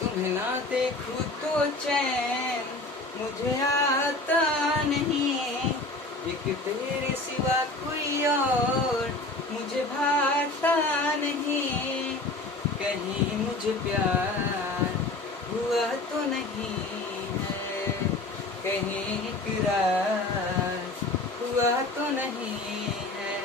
तुम्हें ना देखूं तो चैन मुझे आता नहीं, एक तेरे सिवा कोई और मुझे भाता नहीं। कहीं मुझे प्यार हुआ तो नहीं है, कहीं इकरार हुआ तो नहीं है।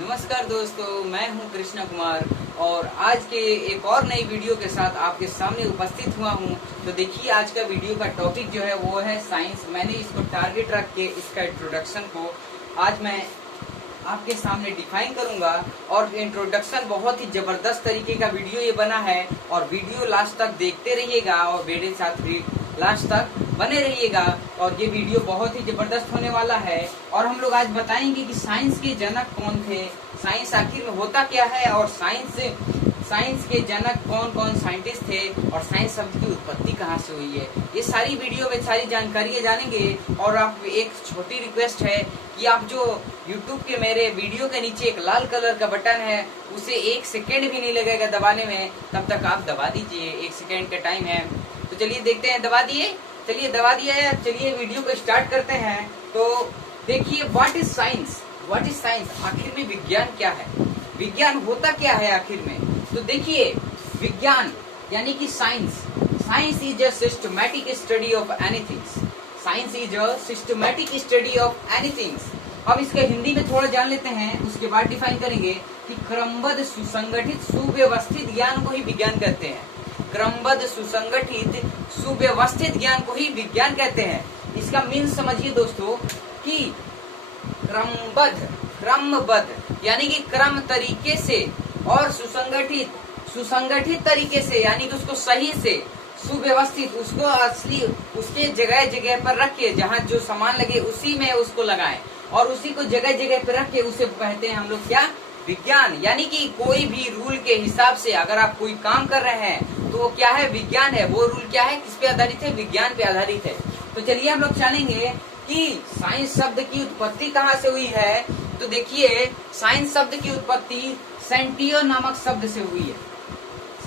नमस्कार दोस्तों, मैं हूं कृष्णा कुमार और आज के एक और नई वीडियो के साथ आपके सामने उपस्थित हुआ हूं। तो देखिए, आज का वीडियो का टॉपिक जो है वो है साइंस। मैंने इसको टारगेट रख के इसका इंट्रोडक्शन को आज मैं आपके सामने डिफाइन करूंगा। और इंट्रोडक्शन बहुत ही जबरदस्त तरीके का वीडियो ये बना है और वीडियो लास्ट तक देखते रहिएगा और मेरे साथ लास्ट तक बने रहिएगा। और ये वीडियो बहुत ही जबरदस्त होने वाला है और हम लोग आज बताएंगे कि साइंस के जनक कौन थे, साइंस आखिर में होता क्या है और साइंस के जनक कौन कौन साइंटिस्ट थे और साइंस शब्द की उत्पत्ति कहाँ से हुई है। ये सारी वीडियो में सारी जानकारियाँ जानेंगे। और आप एक छोटी रिक्वेस्ट है कि आप जो YouTube के मेरे वीडियो के नीचे एक लाल कलर का बटन है उसे 1 सेकेंड भी नहीं लगेगा दबाने में, तब तक आप दबा दीजिए। 1 सेकेंड का टाइम है, तो चलिए देखते हैं। दबा दिए, चलिए दबा दिया है। चलिए वीडियो को स्टार्ट करते हैं। तो देखिए, what is science, what is science, आखिर में विज्ञान क्या है, विज्ञान होता क्या है आखिर में। तो देखिए, विज्ञान यानी कि science is a systematic study of anything. Science is a systematic study of anything. हम इसके हिंदी में थोड़ा जान लेते हैं, उसके बाद डिफाइन करेंगे कि क्रमबद्ध सुसंगठित सुव्यवस्थित ज्ञान को ही विज्ञान कहते हैं। क्रमबद्ध सुसंगठित सुव्यवस्थित ज्ञान को ही विज्ञान कहते हैं। इसका मीन समझिए दोस्तों कि क्रमबद्ध यानी कि क्रम तरीके से और सुसंगठित तरीके से यानी कि उसको सही से, सुव्यवस्थित उसको असली उसके जगह जगह पर रख के, जहाँ जो सामान लगे उसी में उसको लगाएं और उसी को जगह जगह पर रख के उसे कहते हैं हम लोग क्या, विज्ञान। यानी कि कोई भी रूल के हिसाब से अगर आप कोई काम कर रहे हैं तो वो क्या है, विज्ञान है। वो रूल क्या है, किस पे आधारित है, विज्ञान पे आधारित है। तो चलिए हम लोग जानेंगे कि साइंस शब्द की उत्पत्ति कहाँ से हुई है। तो देखिए, साइंस शब्द की उत्पत्ति सेंटियो नामक शब्द से हुई है।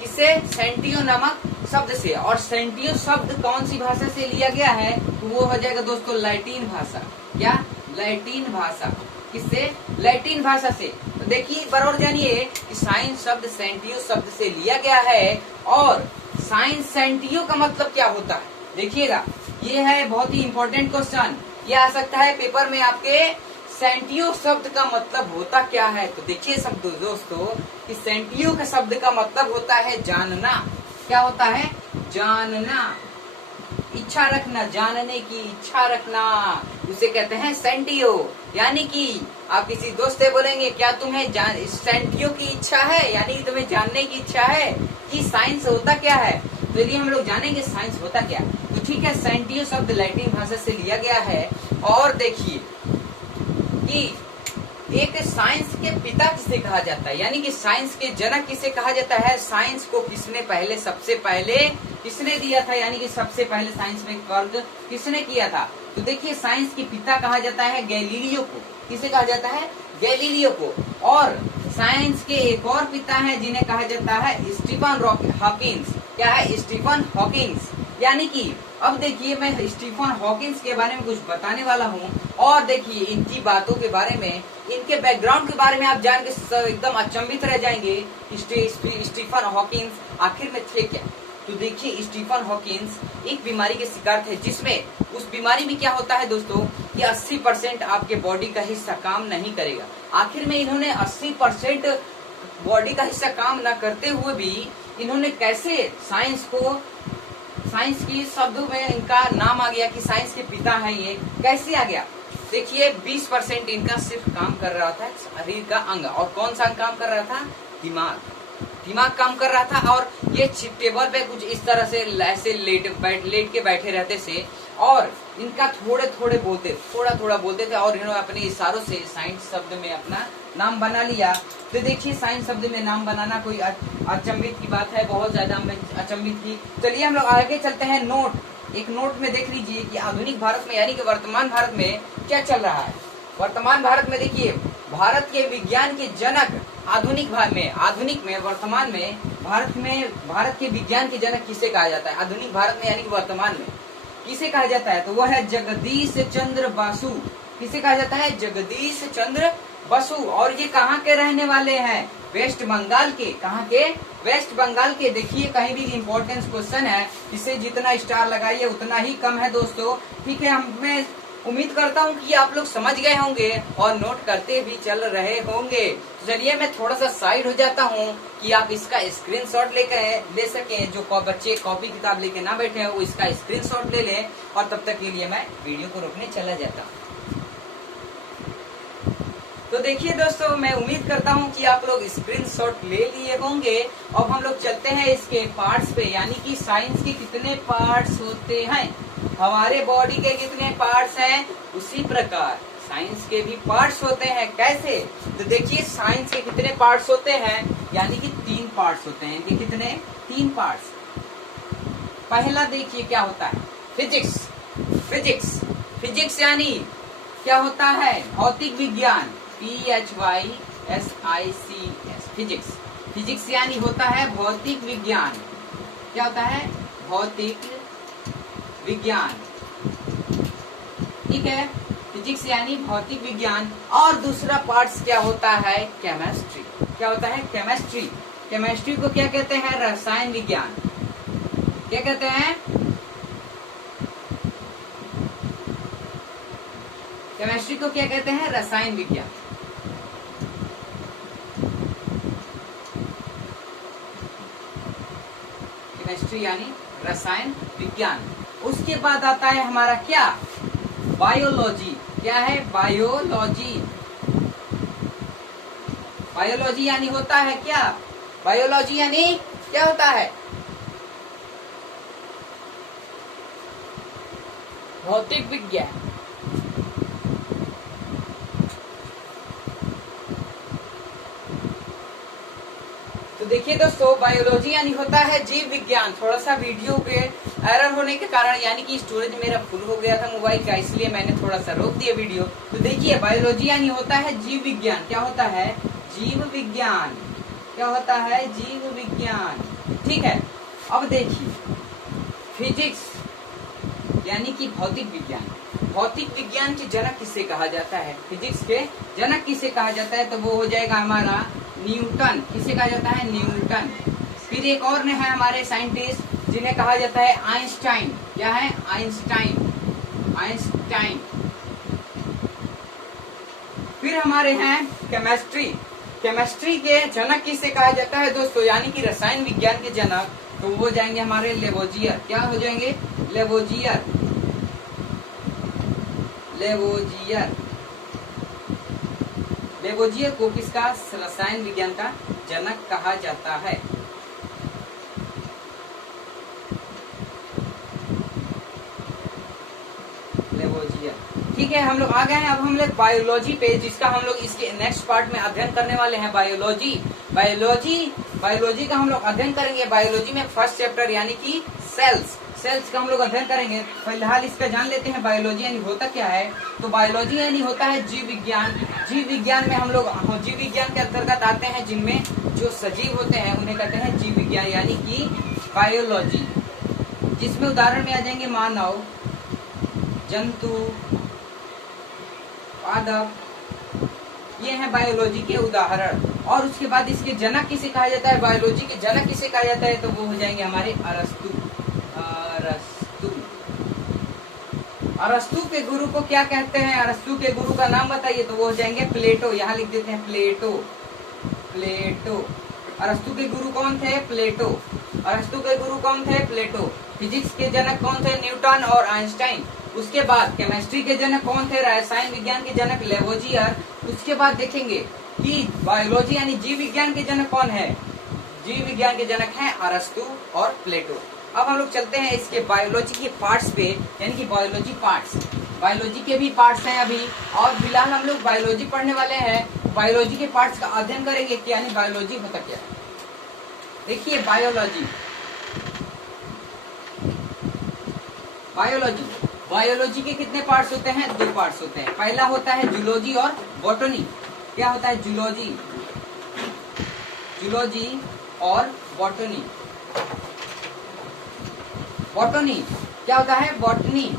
किसे, सेंटियो नामक शब्द से। और सेंटियो शब्द कौन सी भाषा से लिया गया है, तो वो हो जाएगा दोस्तों लैटिन भाषा। क्या, लैटिन भाषा। किससे, लैटिन भाषा से। तो देखिए, बराबर जानिए कि साइंस शब्द सेंटियो शब्द से लिया गया है। और साइंस सेंटियो का मतलब क्या होता है, देखिएगा, ये है बहुत ही इंपॉर्टेंट क्वेश्चन। ये आ सकता है पेपर में आपके, सेंटियो शब्द का मतलब होता क्या है। तो देखिए शब्द दोस्तों कि सेंटियो का शब्द का मतलब होता है जानना। क्या होता है, जानना, इच्छा रखना, जानने की इच्छा रखना, उसे कहते हैं सेंटियो। यानी कि आप किसी दोस्त से बोलेंगे, क्या तुम्हें सेंटियो की इच्छा है, यानी कि तुम्हें जानने की इच्छा है कि साइंस होता क्या है। तो यदि हम लोग जानेंगे साइंस होता क्या, तो ठीक है, सेंटियो शब्द लैटिन भाषा से लिया गया है। और देखिए कि एक साइंस के पिता किसे कहा जाता है, यानी कि साइंस के जनक किसे कहा जाता है। साइंस को किसने पहले, सबसे पहले किसने दिया था, यानी कि सबसे पहले साइंस में वर्क किसने किया था। तो देखिए, साइंस के पिता कहा जाता है गैलीलियो को। किसे कहा जाता है, गैलीलियो को। और साइंस के एक और पिता हैं जिन्हें कहा जाता है स्टीफन हॉकिंस। क्या है, स्टीफन हॉकिंस। यानी कि अब देखिए, मैं स्टीफन हॉकिंस के बारे में कुछ बताने वाला हूँ। और देखिए, इनकी बातों के बारे में, इनके बैकग्राउंड के बारे में आप जान के एकदम अचंभित रह जाएंगे। स्टीफन हॉकिंस आखिर में थे क्या। तो देखिए, स्टीफन हॉकिंस एक बीमारी के शिकार थे, जिसमें उस बीमारी में क्या होता है दोस्तों कि 80% आपके बॉडी का हिस्सा काम नहीं करेगा। आखिर में इन्होंने 80% बॉडी का हिस्सा काम न करते हुए भी इन्होंने कैसे साइंस की शब्दों में इनका नाम आ गया कि साइंस के पिता हैं। ये कैसे आ गया, देखिए, 20% इनका सिर्फ काम कर रहा था शरीर का अंग। और कौन सा काम कर रहा था, दिमाग काम कर रहा था। और ये टेबल पे कुछ इस तरह से ऐसे लेट के बैठे रहते थे और इनका थोड़ा थोड़ा बोलते थे और इन्होंने अपने इशारों से साइंस शब्द में अपना नाम बना लिया। तो देखिए, साइंस शब्द में नाम बनाना कोई अचंभित की बात है, बहुत ज्यादा अचंभित की। चलिए हम लोग आगे चलते हैं। एक नोट में देख लीजिए कि आधुनिक भारत में, यानी कि वर्तमान भारत में क्या चल रहा है। वर्तमान भारत में देखिए, भारत के विज्ञान के जनक आधुनिक में वर्तमान में भारत के विज्ञान के जनक किसे कहा जाता है? आधुनिक भारत में यानी कि वर्तमान में किसे कहा जाता है? तो वह है जगदीश चंद्र बसु। किसे कहा जाता है? जगदीश चंद्र बसु। और ये कहाँ के रहने वाले हैं? वेस्ट बंगाल के। कहाँ के? वेस्ट बंगाल के। देखिए कहीं भी इम्पोर्टेंस क्वेश्चन है, इसे जितना स्टार लगाइए उतना ही कम है दोस्तों। ठीक है, मैं उम्मीद करता हूँ कि आप लोग समझ गए होंगे और नोट करते भी चल रहे होंगे। तो चलिए मैं थोड़ा सा साइड हो जाता हूँ कि आप इसका स्क्रीनशॉट ले सकें। जो बच्चे कॉपी किताब लेके ना बैठे हैं वो इसका स्क्रीनशॉट ले लें, और तब तक के लिए मैं वीडियो को रोकने चला जाता हूँ। तो देखिए दोस्तों, मैं उम्मीद करता हूँ कि आप लोग स्क्रीनशॉट ले लिए होंगे। अब हम लोग चलते हैं इसके पार्ट्स पे, यानी कि साइंस के कितने पार्ट्स होते हैं, हमारे बॉडी के कितने पार्ट्स हैं, उसी प्रकार साइंस के भी पार्ट्स होते हैं। कैसे? तो देखिए साइंस के कितने पार्ट्स होते हैं, यानी कि 3 पार्ट्स होते हैं। कि कितने? 3 पार्ट्स। पहला देखिए क्या होता है, फिजिक्स। फिजिक्स यानी क्या होता है? भौतिक विज्ञान। PHYSICS physics. फिजिक्स यानी होता है भौतिक विज्ञान। क्या होता है? भौतिक विज्ञान। ठीक है, फिजिक्स यानी भौतिक विज्ञान। और दूसरा पार्ट्स क्या होता है? केमिस्ट्री। क्या होता है? केमिस्ट्री। केमिस्ट्री को क्या कहते हैं? रसायन विज्ञान। क्या कहते हैं? केमिस्ट्री को क्या कहते हैं? रसायन विज्ञान। केमिस्ट्री यानी रसायन विज्ञान। उसके बाद आता है हमारा क्या? बायोलॉजी। क्या है? बायोलॉजी। बायोलॉजी यानी होता है क्या? बायोलॉजी यानी क्या होता है? भौतिक विज्ञान। तो देखिए दोस्तों, बायोलॉजी यानी होता है जीव विज्ञान। थोड़ा सा वीडियो पे एरर होने के कारण, यानी कि स्टोरेज मेरा फुल हो गया था मोबाइल का, इसलिए मैंने थोड़ा सा रोक दिया वीडियो। तो देखिए बायोलॉजी यानी होता है जीव विज्ञान। क्या होता है? जीव विज्ञान। क्या होता है? जीव विज्ञान। ठीक है, अब देखिए फिजिक्स यानी कि भौतिक विज्ञान। भौतिक विज्ञान के जनक किसे कहा जाता है? फिजिक्स के जनक किसे कहा जाता है? तो वो हो जाएगा हमारा न्यूटन। किसे कहा जाता है? न्यूटन। फिर एक और ने है हमारे साइंटिस्ट जिन्हें कहा जाता है आइंस्टाइन। क्या है? आइंस्टाइन। फिर हमारे हैं केमिस्ट्री। केमिस्ट्री के जनक किसे कहा जाता है दोस्तों? यानी कि रसायन विज्ञान के जनक, तो वो जाएंगे हमारे लेवोजियर। क्या हो जाएंगे? लेवोजियर। लेवोजियर को किसका? रसायन विज्ञान का जनक कहा जाता है। लेवोजियर। ठीक है, हम लोग आ गए हैं अब हम लोग बायोलॉजी पे, जिसका हम लोग इसके नेक्स्ट पार्ट में अध्ययन करने वाले हैं। बायोलॉजी का हम लोग अध्ययन करेंगे। बायोलॉजी में फर्स्ट चैप्टर यानी कि सेल्स का हम लोग अध्ययन करेंगे। फिलहाल इसका जान लेते हैं बायोलॉजी यानी होता क्या है। तो बायोलॉजी यानी होता है जीव विज्ञान। जीव विज्ञान में हम लोग जीव विज्ञान के अंतर्गत आते हैं जिनमें जो सजीव होते हैं उन्हें कहते हैं जीव विज्ञान यानी कि बायोलॉजी। जिसमें उदाहरण में आ जाएंगे मानव, जंतु, पादप, ये हैं बायोलॉजी के उदाहरण। और उसके बाद इसके जनक किसे कहा जाता है? बायोलॉजी के जनक किसे कहा जाता है? तो वो हो जाएंगे हमारे अरस्तु। अरस्तु के गुरु को क्या कहते हैं? अरस्तु के गुरु का नाम बताइए। तो वो हो जाएंगे प्लेटो। यहाँ लिख देते हैं प्लेटो। अरस्तु के गुरु कौन थे? प्लेटो। अरस्तु के गुरु कौन थे? प्लेटो। फिजिक्स के जनक कौन थे? न्यूटन और आइंस्टाइन। उसके बाद केमिस्ट्री के जनक कौन थे? रसायन विज्ञान के जनक लेवोजियर। उसके बाद देखेंगे कि बायोलॉजी यानी जीव विज्ञान के जनक कौन है? जीव विज्ञान के जनक हैं अरस्तु और प्लेटो। अब हम लोग चलते हैं इसके बायोलॉजी के पार्ट्स पे, यानी कि बायोलॉजी पार्ट्स। बायोलॉजी के भी पार्ट्स हैं अभी, और फिलहाल हम लोग बायोलॉजी पढ़ने वाले हैं। बायोलॉजी के पार्ट्स का अध्ययन करेंगे कि यानी बायोलॉजी होता क्या है। देखिए बायोलॉजी के कितने पार्ट्स होते हैं? 2 पार्ट्स होते हैं। पहला होता है जूलॉजी और बॉटनी। क्या होता है? जूलॉजी जूलॉजी और बॉटनी। बॉटनी क्या होता है? बॉटनी।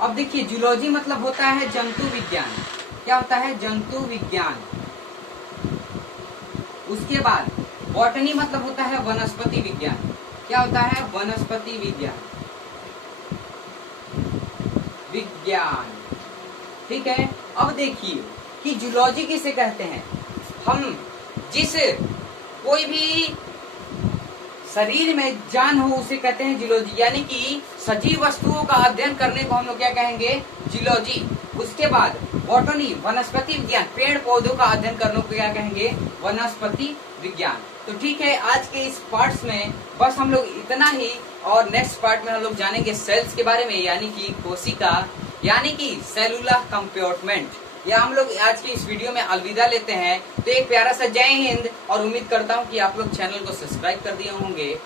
अब देखिए, जूलॉजी मतलब होता है जंतु विज्ञान। क्या होता है? जंतु विज्ञान। उसके बाद बॉटनी मतलब होता है वनस्पति विज्ञान। क्या होता है? वनस्पति विज्ञान। विज्ञान, ठीक है। अब देखिए कि जूलॉजी किसे कहते हैं? हम जिस कोई भी शरीर में जान हो उसे कहते हैं जूलॉजी, यानी कि सजीव वस्तुओं का अध्ययन करने को हम लोग क्या कहेंगे? जूलॉजी। उसके बाद बॉटनी वनस्पति विज्ञान, पेड़ पौधों का अध्ययन करने को क्या कहेंगे? वनस्पति विज्ञान। तो ठीक है, आज के इस पार्ट्स में बस हम लोग इतना ही, और नेक्स्ट पार्ट में हम लोग जानेंगे सेल्स के बारे में, यानी कि कोशिका, यानी कि सेलुलर कंपार्टमेंट। या हम लोग आज की इस वीडियो में अलविदा लेते हैं। तो एक प्यारा सा जय हिंद, और उम्मीद करता हूँ कि आप लोग चैनल को सब्सक्राइब कर दिए होंगे।